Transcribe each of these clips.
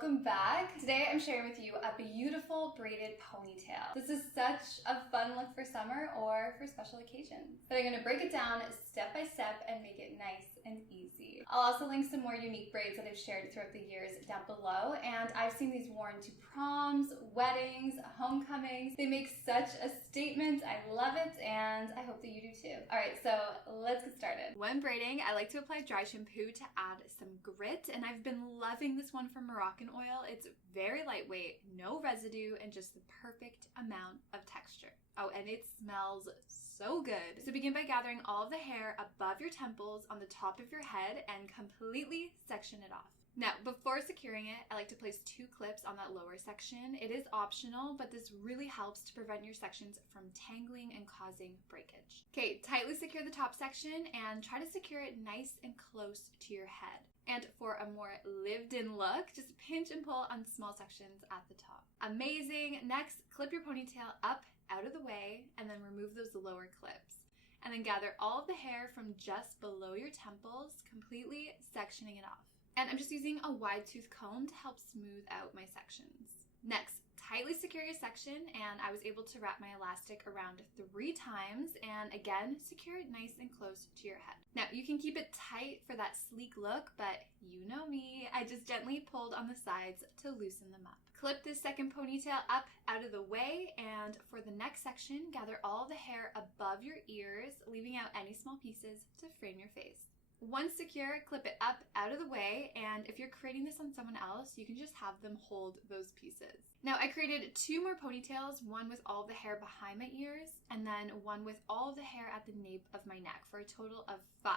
welcome back. Today I'm sharing with you a beautiful braided ponytail. This is such a fun look for summer or for special occasions. But I'm going to break it down step by step and make it nice and easy. I'll also link some more unique braids that I've shared throughout the years down below, and I've seen these worn to proms, weddings, homecomings. They make such a statement. I love it, and I hope that you do too. Alright, so let's get started. When braiding, I like to apply dry shampoo to add some grit, and I've been loving this one from Moroccan oil. It's very lightweight, no residue, and just the perfect amount of texture. Oh, and it smells so good. So begin by gathering all of the hair above your temples on the top of your head and completely section it off. Now, before securing it, I like to place 2 clips on that lower section. It is optional, but this really helps to prevent your sections from tangling and causing breakage. Okay, tightly secure the top section and try to secure it nice and close to your head. And for a more lived-in look, just pinch and pull on small sections at the top. Amazing! Next, clip your ponytail up out of the way and then remove those lower clips. And then gather all of the hair from just below your temples, completely sectioning it off. And I'm just using a wide tooth comb to help smooth out my sections. Next, tightly secure your section, and I was able to wrap my elastic around 3 times and again, secure it nice and close to your head. Now, you can keep it tight for that sleek look, but you know me, I just gently pulled on the sides to loosen them up. Clip this second ponytail up out of the way, and for the next section, gather all the hair above your ears, leaving out any small pieces to frame your face. Once secure, clip it up out of the way, and if you're creating this on someone else, you can just have them hold those pieces. Now, I created 2 more ponytails, one with all the hair behind my ears, and then one with all of the hair at the nape of my neck, for a total of 5.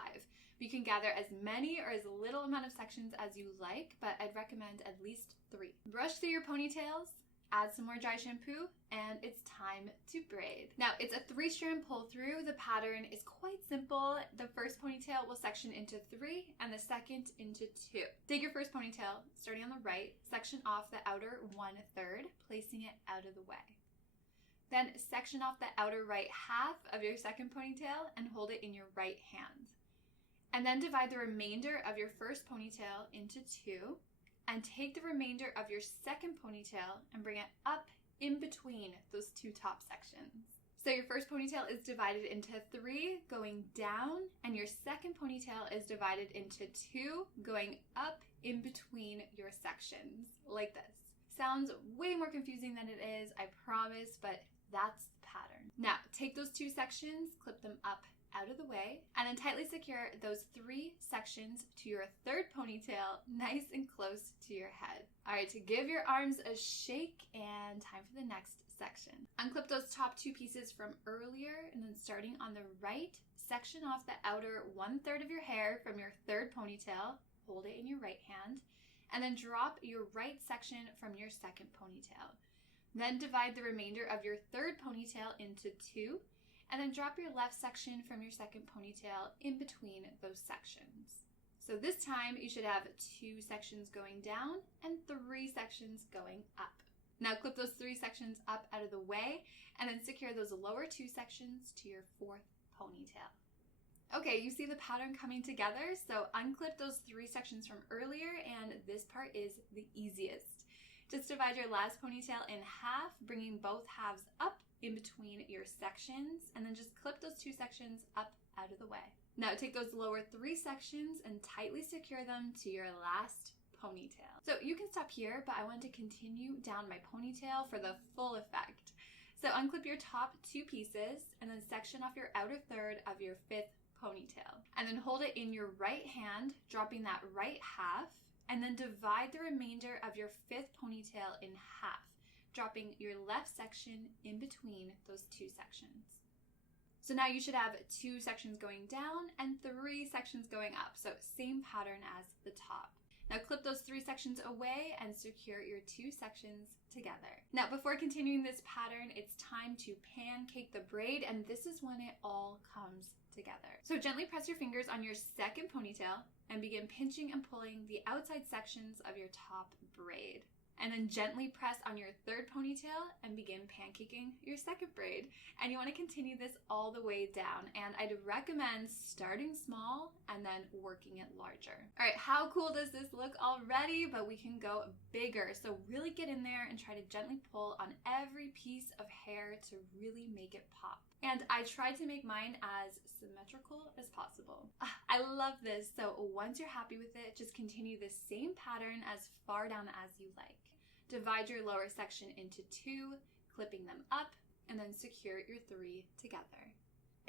You can gather as many or as little amount of sections as you like, but I'd recommend at least 3. Brush through your ponytails, add some more dry shampoo, and it's time to braid. Now, it's a 3-strand pull through. The pattern is quite simple. The first ponytail will section into 3 and the second into 2. Take your first ponytail, starting on the right, section off the outer 1/3, placing it out of the way. Then section off the outer right half of your second ponytail and hold it in your right hand. And then divide the remainder of your first ponytail into 2. And take the remainder of your second ponytail and bring it up in between those 2 top sections. So your first ponytail is divided into 3 going down, and your second ponytail is divided into 2 going up in between your sections, like this. Sounds way more confusing than it is, I promise, but that's the pattern. Now, take those 2 sections, clip them up out of the way, and then tightly secure those 3 sections to your third ponytail, nice and close to your head. All right, to give your arms a shake, and time for the next section. Unclip those top 2 pieces from earlier, and then starting on the right, section off the outer 1/3 of your hair from your third ponytail, hold it in your right hand, and then drop your right section from your second ponytail. Then divide the remainder of your third ponytail into 2, and then drop your left section from your second ponytail in between those sections. So this time you should have 2 sections going down and 3 sections going up. Now clip those 3 sections up out of the way and then secure those lower 2 sections to your 4th ponytail. Okay, you see the pattern coming together, so unclip those 3 sections from earlier, and this part is the easiest. Just divide your last ponytail in half, bringing both halves up in between your sections, and then just clip those 2 sections up out of the way. Now take those lower 3 sections and tightly secure them to your last ponytail. So you can stop here, but I want to continue down my ponytail for the full effect. So unclip your top 2 pieces and then section off your outer third of your 5th ponytail. And then hold it in your right hand, dropping that right half, and then divide the remainder of your 5th ponytail in half, dropping your left section in between those 2 sections. So now you should have 2 sections going down and 3 sections going up. So same pattern as the top. Now clip those 3 sections away and secure your 2 sections together. Now before continuing this pattern, it's time to pancake the braid, and this is when it all comes together. So gently press your fingers on your second ponytail and begin pinching and pulling the outside sections of your top braid. and then gently press on your third ponytail and begin pancaking your second braid. And you want to continue this all the way down, and I'd recommend starting small and then working it larger. All right, how cool does this look already? But we can go bigger, so really get in there and try to gently pull on every piece of hair to really make it pop. And I tried to make mine as symmetrical as possible. I love this. So once you're happy with it, just continue the same pattern as far down as you like. Divide your lower section into 2, clipping them up, and then secure your 3 together.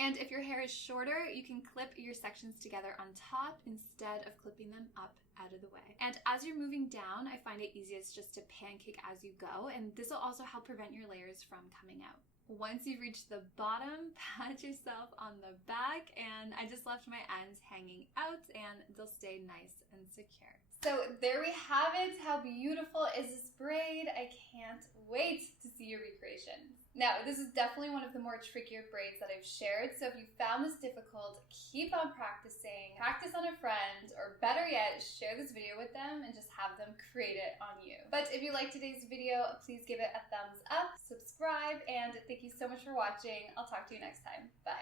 And if your hair is shorter, you can clip your sections together on top instead of clipping them up out of the way. And as you're moving down, I find it easiest just to pancake as you go, and this will also help prevent your layers from coming out. Once you've reached the bottom, pat yourself on the back, and I just left my ends hanging out and they'll stay nice and secure. So there we have it. How beautiful is this braid? I can't wait to see your recreations. Now, this is definitely one of the more trickier braids that I've shared, so if you found this difficult, keep on practicing. Practice on a friend, or better yet, share this video with them and just have them create it on you. But if you liked today's video, please give it a thumbs up, subscribe, and thank you so much for watching. I'll talk to you next time. Bye.